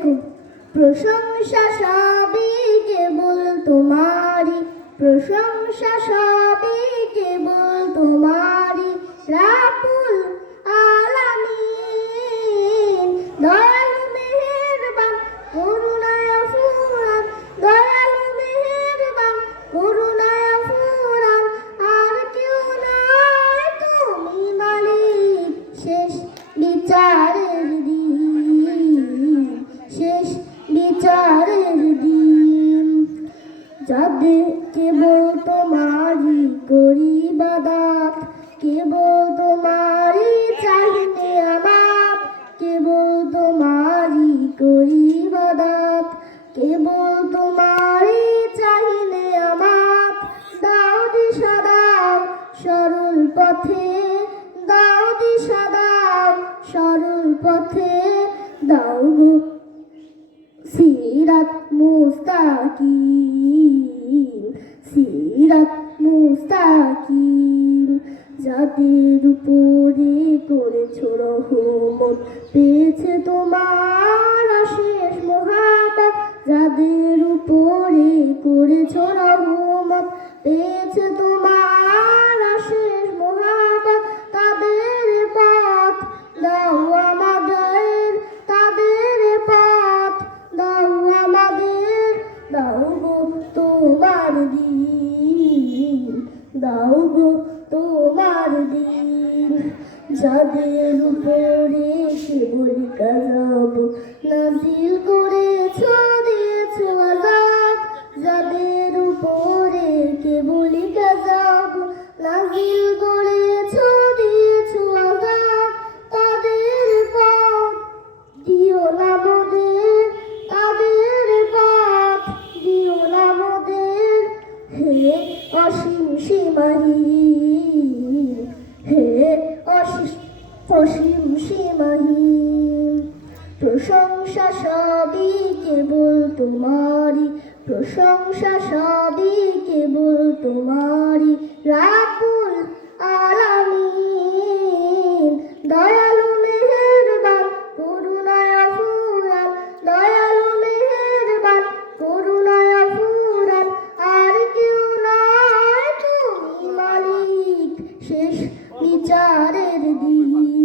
খুব প্রশংসা সবই কেবল তোমারই, প্রশংসা সবই কেবল তোমারই। রাব্বুল আলামিন দয়ালু মেহেরবান করুণায় ফুরান, দয়ালু মেহেরবান করুণায় ফুরান। আর কেউ নাই তুমি মালিক, শেষ বিচারের দিন, শেষ বিচারের দিন। যাদের কেবল তোমারই করি ইবাদত, কেবল তোমারই চাই নেয়ামত, কেবল তোমারই করি ইবাদত, কেবল তোমারই চাই নেয়ামত। দাও দিশা দাও সরল পথে, দাও দিশা দাও সরল পথে, দাও গো সিরাত মুস্তাকিম, সিরাত মুস্তাকিম। যাদের উপরে করেছো রহমত, পেয়েছে তোমার অশেষ মহাবত। যাদের উপরে করেছো রহমত, পেয়েছে তোমার অশেষ মহাবত। তাদের পথ দাও আমাদের, তাদের পথ দাও আমাদের। দাও গো তোমার দিন, দাও গো তোমার দিন। যাদের উপরে কেবল গজব নাজিল করেছো, দিয়েছো আযাব। যাদের উপরে কেবল গজব নাজিল করেছো, দিয়েছো আযাব। তাদের পথ দিও না মোদের, তাদের পথ দিও না মোদের। হে অসীম সীমাহীন, হে অসীম সীমাহীন। প্রশংসা সবই কেবল তোমারই, প্রশংসা সবই কেবল তোমারই। রাব্বুল আলামিন দয়ালু মেহেরবান করুণায় ফুরান, দয়ালু মেহেরবান করুণায় ফুরান। আর কেউ নাই তুমি মালিক, শেষ বিচারের দিন।